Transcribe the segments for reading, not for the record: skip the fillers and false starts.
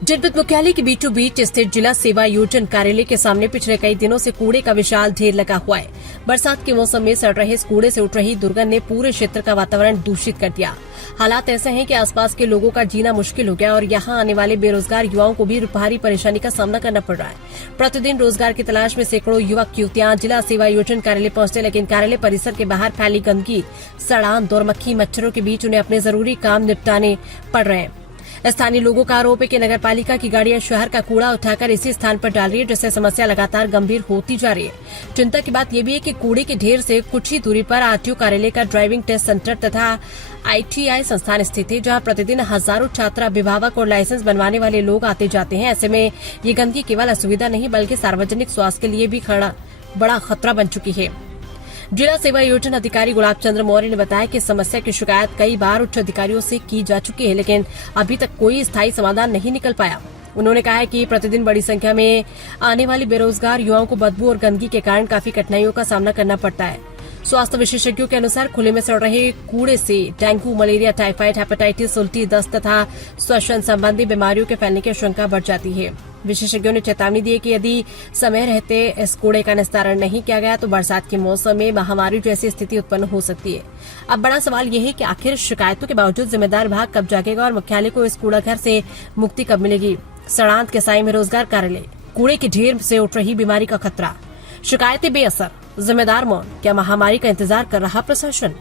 जनपद मुख्यालय के बीचों बीच स्थित जिला सेवा योजन कार्यालय के सामने पिछले कई दिनों से कूड़े का विशाल ढेर लगा हुआ है। बरसात के मौसम में सड़ रहे इस कूड़े से उठ रही दुर्गंध ने पूरे क्षेत्र का वातावरण दूषित कर दिया। हालात ऐसे हैं कि आसपास के लोगों का जीना मुश्किल हो गया और यहां आने वाले बेरोजगार युवाओं को भी भारी परेशानी का सामना करना पड़ रहा है। प्रतिदिन रोजगार की तलाश में सैकड़ों युवक युवतियां जिला सेवा योजन कार्यालय पहुंचते, लेकिन कार्यालय परिसर के बाहर फैली गंदगी, सड़ान और मक्खी मच्छरों के बीच उन्हें अपने जरूरी काम निपटाने पड़ रहे हैं। स्थानीय लोगों का आरोप है कि नगर पालिका की गाड़ियां शहर का कूड़ा उठाकर इसी स्थान पर डाल रही है, जिससे समस्या लगातार गंभीर होती जा रही है। चिंता की बात यह भी है कि कूड़े के ढेर से कुछ ही दूरी पर आरटीओ कार्यालय का ड्राइविंग टेस्ट सेंटर तथा ITI संस्थान स्थित है, जहां प्रतिदिन हजारों छात्र, अभिभावक और लाइसेंस बनवाने वाले लोग आते जाते हैं। ऐसे में ये गंदगी केवल असुविधा नहीं बल्कि सार्वजनिक स्वास्थ्य के लिए भी बड़ा खतरा बन चुकी है। जिला सेवा योजना अधिकारी गुलाब चंद्र मौर्य ने बताया कि समस्या की शिकायत कई बार उच्च अधिकारियों से की जा चुकी है, लेकिन अभी तक कोई स्थायी समाधान नहीं निकल पाया। उन्होंने कहा है कि प्रतिदिन बड़ी संख्या में आने वाले बेरोजगार युवाओं को बदबू और गंदगी के कारण काफी कठिनाइयों का सामना करना पड़ता है। स्वास्थ्य विशेषज्ञों के अनुसार खुले में सड़ रहे कूड़े से डेंगू, मलेरिया, टाइफाइड, हेपेटाइटिस, उल्टी, दस्त तथा श्वसन संबंधी बीमारियों के फैलने की आशंका बढ़ जाती है। विशेषज्ञों ने चेतावनी दी है कि यदि समय रहते इस कूड़े का निस्तारण नहीं किया गया तो बरसात के मौसम में महामारी जैसी स्थिति उत्पन्न हो सकती है। अब बड़ा सवाल यह है कि आखिर शिकायतों के बावजूद जिम्मेदार विभाग कब जागेगा और मुख्यालय को इस कूड़ा घर से मुक्ति कब मिलेगी। सड़ांत के साई में रोजगार कार्यालय, कूड़े के ढेर से उठ रही बीमारी का खतरा, शिकायतें बेअसर, जिम्मेदार मौन, क्या महामारी का इंतजार कर रहा प्रशासन।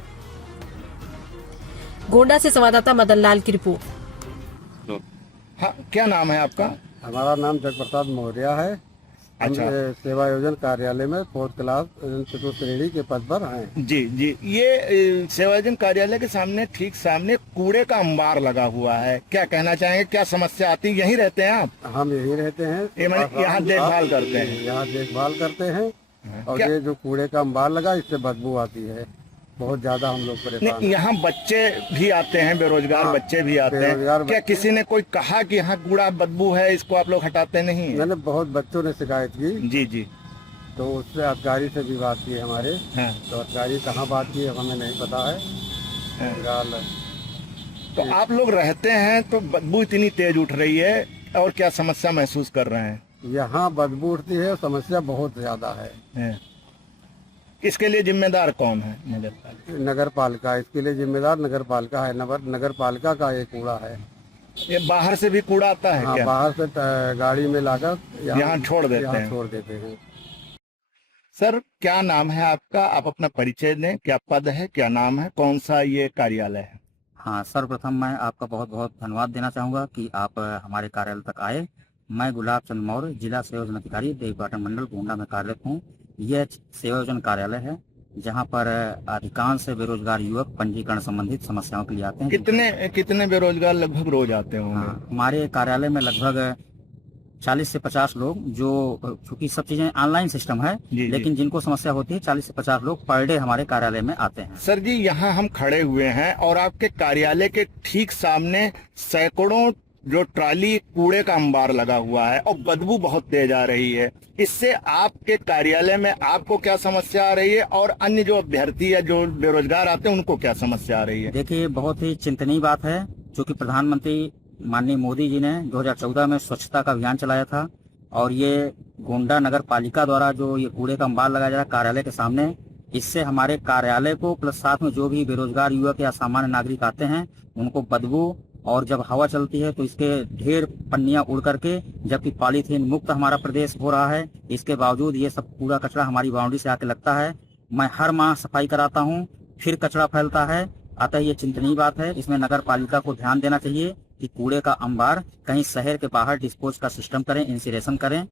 गोंडा से संवाददाता मदन लाल की रिपोर्ट। हाँ, क्या नाम है आपका? हमारा नाम जगप्रसाद मौर्य है। अच्छा। हम सेवा योजन कार्यालय में 4th क्लास चतुर्थ श्रेणी के पद पर हैं। जी जी, ये सेवा योजन कार्यालय के सामने, ठीक सामने कूड़े का अंबार लगा हुआ है। क्या कहना चाहेंगे, क्या समस्या आती है? यहीं रहते हैं आप? हम यहीं रहते हैं। यहाँ देखभाल करते हैं? यहाँ देखभाल करते हैं। और ये जो कूड़े का अंबार लगा, इससे बदबू आती है, बहुत ज्यादा हम लोग परेशान। यहाँ बच्चे भी आते हैं, बेरोजगार बच्चे भी आते हैं। क्या किसी ने कोई कहा कि यहाँ कूड़ा बदबू है, इसको आप लोग हटाते नहीं? मैंने बहुत बच्चों ने शिकायत की। जी जी। तो उससे अधिकारी से भी बात की हमारे। हाँ। तो अधिकारी कहाँ बात की हमें नहीं पता है। तो आप लोग रहते हैं तो बदबू इतनी तेज उठ रही है, और क्या समस्या महसूस कर रहे हैं? यहाँ बदबू उठती है, समस्या बहुत ज्यादा है। इसके लिए जिम्मेदार कौन है? नगर पालिका। इसके लिए जिम्मेदार नगर पालिका है। नगर पालिका का ये कूड़ा है। ये बाहर से भी कूड़ा आता है? हाँ, क्या बाहर से गाड़ी में लाकर यहाँ छोड़ देते हैं। सर, क्या नाम है आपका? आप अपना परिचय दें। क्या पद है, क्या नाम है, कौन सा ये कार्यालय है? हाँ, सर्वप्रथम मैं आपका बहुत बहुत धन्यवाद देना चाहूँगा कि आप हमारे कार्यालय तक आए। मैं गुलाब चंद्र मौर्य, जिला सेवा योजना अधिकारी, देवपाटन मंडल, गोंडा में कार्यरत हूँ। यह सेवा योजना कार्यालय है जहाँ पर अधिकांश बेरोजगार युवक पंजीकरण संबंधित समस्याओं के लिए आते हैं। कितने बेरोजगार लगभग रोज आते होंगे? हाँ, हमारे कार्यालय में लगभग 40 से 50 लोग, जो चूंकि सब चीजें ऑनलाइन सिस्टम है, लेकिन जिनको समस्या होती है 40 से 50 लोग पर डे हमारे कार्यालय में आते हैं। सर जी, यहाँ हम खड़े हुए हैं और आपके कार्यालय के ठीक सामने सैकड़ों जो ट्राली कूड़े का अंबार लगा हुआ है और बदबू बहुत तेज आ रही है। इससे आपके कार्यालय में आपको क्या समस्या आ रही है, और अन्य जो अभ्यर्थी या जो बेरोजगार आते हैं उनको क्या समस्या आ रही है? देखिए, बहुत ही चिंतनीय बात है, जो कि प्रधानमंत्री माननीय मोदी जी ने 2014 में स्वच्छता का अभियान चलाया था, और ये गोंडा नगर पालिका द्वारा जो ये कूड़े का अंबार लगाया जा रहा है कार्यालय के सामने, इससे हमारे कार्यालय को प्लस साथ में जो भी बेरोजगार युवक या सामान्य नागरिक आते हैं उनको बदबू, और जब हवा चलती है तो इसके ढेर पन्नियां उड़ करके, जबकि पॉलीथीन मुक्त हमारा प्रदेश हो रहा है, इसके बावजूद ये सब कूड़ा कचरा हमारी बाउंड्री से आके लगता है। मैं हर माह सफाई कराता हूं, फिर कचरा फैलता है। अतः ये चिंतनीय बात है, इसमें नगर पालिका को ध्यान देना चाहिए कि कूड़े का अंबार कहीं शहर के बाहर डिस्पोज का सिस्टम करें, इंसिनेशन करें।